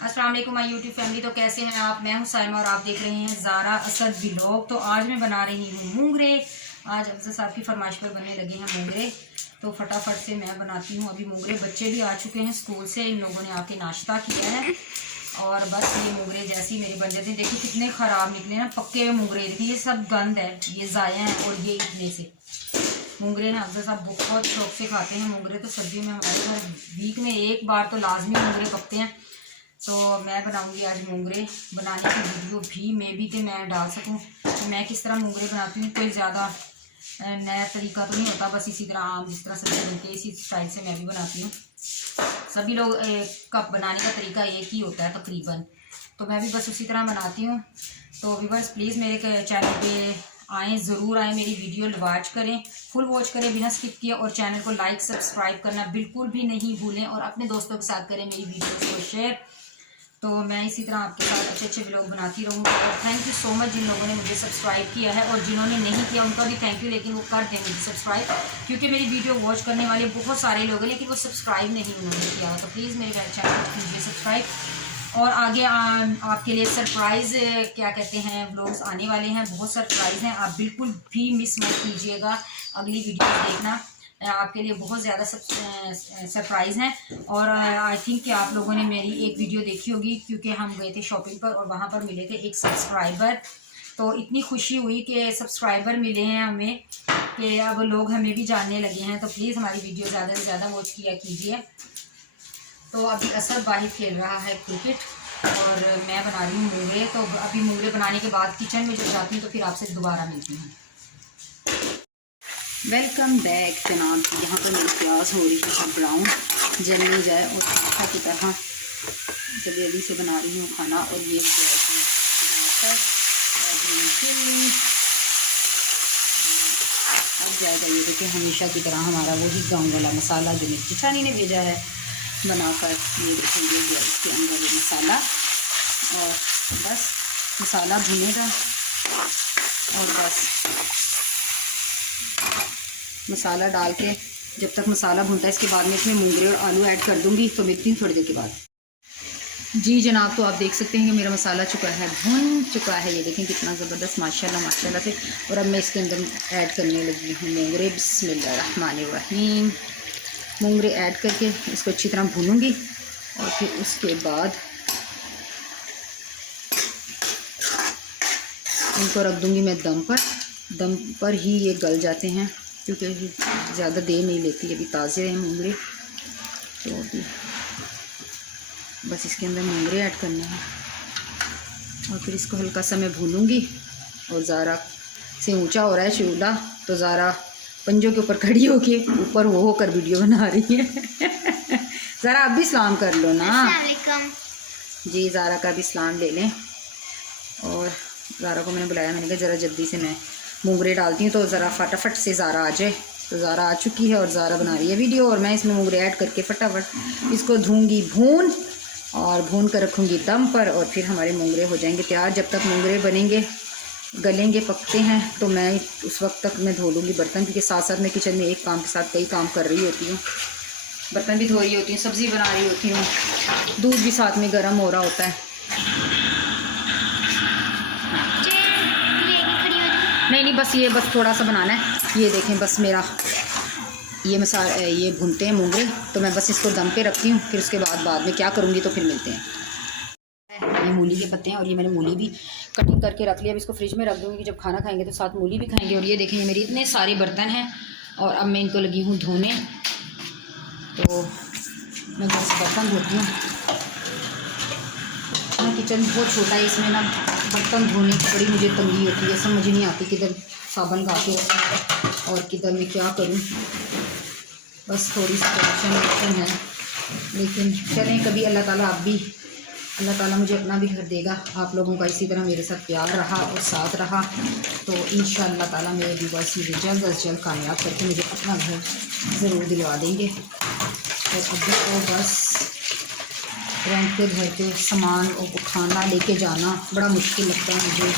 अस्सलाम वालेकुम my YouTube family. तो कैसे हैं आप? मैं हूं साइमा और आप देख रहे हैं ज़ारा असद व्लॉग। तो आज मैं बना रही हूं मूंगरे। आज अफजल साहब की फरमाइश पर बनने लगे हैं मूंगरे, तो फटाफट से मैं बनाती हूं अभी मूंगरे। बच्चे भी आ चुके हैं स्कूल से, इन लोगों ने आके नाश्ता किया है और बस ये मूंगरे जैसे ही मेरे बन जाते हैं। देखिए कितने ख़राब निकले ना, पक्के हुए मूंगरे। देखिए ये सब गंद है, ये ज़ाया है और ये इतने से मूंगरे हैं। अफजल साहब बहुत शौक से खाते हैं मूंगरे। तो सर्दियों में हमारे घर वीक में एक बार तो लाजमी मूंगरे पकते हैं। तो मैं बनाऊंगी आज मूंगरे। बनाने की वीडियो भी मे बी कि मैं डाल सकूं तो मैं किस तरह मूंगरे बनाती हूँ। कोई ज़्यादा नया तरीका तो नहीं होता, बस इसी तरह आम जिस तरह सब्जी बनती है इसी स्टाइल से मैं भी बनाती हूँ। सभी लोग का बनाने का तरीका एक ही होता है तकरीबन, तो मैं भी बस उसी तरह बनाती हूँ। तो व्यूअर्स प्लीज़ मेरे चैनल पे आएँ, ज़रूर आएँ, मेरी वीडियो वॉच करें, फुल वॉच करें बिना स्किप किए, और चैनल को लाइक सब्सक्राइब करना बिल्कुल भी नहीं भूलें, और अपने दोस्तों के साथ करें मेरी वीडियोस को शेयर। तो मैं इसी तरह आपके साथ अच्छे अच्छे व्लॉग बनाती रहूँगी। और थैंक यू सो मच जिन लोगों ने मुझे सब्सक्राइब किया है, और जिन्होंने नहीं किया उनका भी थैंक यू, लेकिन वो कर दें मुझे सब्सक्राइब, क्योंकि मेरी वीडियो वॉच करने वाले बहुत सारे लोग हैं लेकिन वो सब्सक्राइब नहीं उन्होंने किया। तो प्लीज़ मेरे चैनल को कीजिए सब्सक्राइब। और आगे आपके लिए सरप्राइज़ क्या कहते हैं व्लॉग्स आने वाले हैं, बहुत सरप्राइज़ हैं, आप बिल्कुल भी मिस मत कीजिएगा। अगली वीडियो देखना, आपके लिए बहुत ज़्यादा सरप्राइज़ हैं। और आई थिंक कि आप लोगों ने मेरी एक वीडियो देखी होगी, क्योंकि हम गए थे शॉपिंग पर और वहाँ पर मिले थे एक सब्सक्राइबर। तो इतनी खुशी हुई कि सब्सक्राइबर मिले हैं हमें, कि अब लोग हमें भी जानने लगे हैं। तो प्लीज़ हमारी वीडियो ज़्यादा से ज़्यादा वॉच किया कीजिए। तो अभी असद बाहर खेल रहा है क्रिकेट और मैं बना रही हूँ मूंगरे। तो अभी मूंगरे बनाने के बाद किचन में जब जाती हूँ तो फिर आपसे दोबारा मिलती हूँ। वेलकम बैक जनाब। यहाँ पर मेरी प्याज हो रही है ब्राउन, जल नहीं जाए, और अच्छा की तरह जल्दी से बना रही हूँ खाना। और ये टमाटर और ग्रीन चिल्ली अब जाएगा। ये देखिए हमेशा की तरह हमारा वही गाँव वाला मसाला जो मेरी जेठानी ने भेजा है बनाकर। ये देखिए ये इसके अंदर ये मसाला, और बस मसाला भुनेगा और बस मसाला डाल के जब तक मसाला भुनता है इसके बाद में इसमें मूंगरे और आलू ऐड कर दूंगी। तो मिलती हूँ थोड़ी देर के बाद। जी जनाब, तो आप देख सकते हैं कि मेरा मसाला भुन चुका है। ये देखें कितना ज़बरदस्त माशाल्लाह माशाल्लाह से। और अब मैं इसके अंदर ऐड करने लगी हूँ मूंगरे। बिस्मिल्लाहिर्रहमानिर्रहीम। मूंगरे ऐड करके इसको अच्छी तरह भूनूंगी, और फिर उसके बाद इनको रख दूंगी मैं दम पर। दम पर ही ये गल जाते हैं, क्योंकि ज़्यादा देर नहीं लेती, अभी ताज़े हैं मूंगरे। तो अभी बस इसके अंदर मूंगरे ऐड करने हैं, और फिर इसको हल्का सा मैं भूनूंगी। और ज़ारा से ऊंचा हो रहा है चूल्हा, तो ज़ारा पंजों के ऊपर खड़ी होके ऊपर वो होकर वीडियो बना रही है। ज़ारा आप भी सलाम कर लो ना। जी ज़ारा का भी सलाम ले लें। और ज़ारा को मैंने बुलाया, मैंने कहा ज़रा जल्दी से मैं मूंगरे डालती हूँ, तो ज़रा फटाफट से ज़ारा आ जाए। तो ज़ारा आ चुकी है और ज़ारा बना रही है वीडियो, और मैं इसमें मूंगरे ऐड करके फटाफट इसको धूँगी भून, और भून कर रखूँगी दम पर, और फिर हमारे मूंगरे हो जाएंगे तैयार। जब तक मूंगरे बनेंगे, गलेंगे, पकते हैं, तो मैं उस वक्त तक मैं धो लूँगी बर्तन, क्योंकि साथ साथ में किचन में एक काम के साथ कई काम कर रही होती हूँ। बर्तन भी धो रही होती हूँ, सब्ज़ी बना रही होती हूँ, दूध भी साथ में गर्म हो रहा होता है। नहीं बस ये थोड़ा सा बनाना है। ये देखें बस मेरा ये मसाला ये भूनते हैं मूंगरे, तो मैं बस इसको दम पे रखती हूँ। फिर उसके बाद में क्या करूँगी तो फिर मिलते हैं। ये मूली के पत्ते हैं, और ये मैंने मूली भी कटिंग करके रख लिया। अब इसको फ्रिज में रख दूँगी कि जब खाना खाएंगे तो साथ मूली भी खाएंगे। और ये देखें ये मेरी इतने सारे बर्तन हैं, और अब मैं इनको लगी हूँ धोने। तो मैं बस बर्तन धोती हूँ। किचन बहुत छोटा है, इसमें ना बर्तन धोने की बड़ी मुझे तंगी होती है। समझ नहीं आती किधर साबुन गा के और किधर मैं क्या करूं। बस थोड़ी सी टेंशन है, लेकिन चलें, कभी अल्लाह ताला मुझे अपना भी घर देगा। आप लोगों का इसी तरह मेरे साथ प्यार रहा और साथ रहा, तो इंशाअल्लाह ताला मेरे व्यूअर्स मुझे जल्द अज जल्द कामयाब करके मुझे अपना घर ज़रूर दिलवा देंगे। और अभी तो बस रेंट के घर के सामान और खाना लेके जाना बड़ा मुश्किल लगता है मुझे।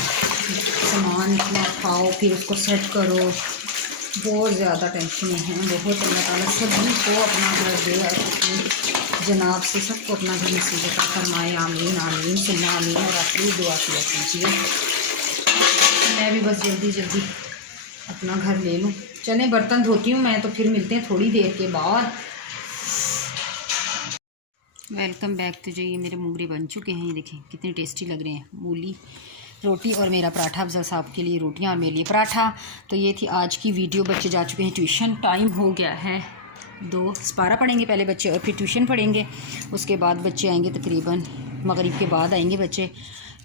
सामान इतना खाओ, फिर उसको सेट करो, बहुत ज़्यादा टेंशन है। बहुत अल्लाह ताला सभी को अपना घर दे और अपनी जनाब से सबको अपना घर नसीब अता फरमाए, आमीन आमीन सुन्ना आमीन। और आप भी दुआ किया कीजिए, मैं भी बस जल्दी जल्दी अपना घर ले लूँ। चलें बर्तन धोती हूँ मैं, तो फिर मिलते हैं थोड़ी देर के बाद। Welcome back. तो जो ये मेरे मूंगरे बन चुके हैं, ये देखें कितने टेस्टी लग रहे हैं। मूली रोटी और मेरा पराठा, अफजल साहब के लिए रोटियां और मेरे लिए पराठा। तो ये थी आज की वीडियो। बच्चे जा चुके हैं ट्यूशन, टाइम हो गया है 2 सपारा पढ़ेंगे पहले बच्चे और फिर ट्यूशन पढ़ेंगे। उसके बाद बच्चे आएंगे तकरीबन मगरिब के बाद आएंगे बच्चे।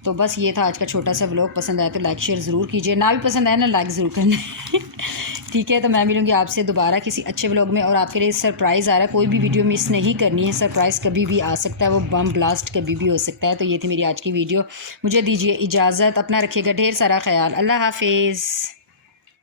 तो बस ये था आज का छोटा सा व्लॉग। पसंद आया तो लाइक शेयर ज़रूर कीजिए, ना भी पसंद आया ना लाइक ज़रूर करना ठीक है। तो मैं मिलूँगी आपसे दोबारा किसी अच्छे व्लॉग में। और आपके लिए सरप्राइज़ आ रहा है, कोई भी वीडियो मिस नहीं करनी है। सरप्राइज़ कभी भी आ सकता है, वो बम ब्लास्ट कभी भी हो सकता है। तो ये थी मेरी आज की वीडियो। मुझे दीजिए इजाज़त, अपना रखिएगा ढेर सारा ख्याल। अल्लाह हाफिज़।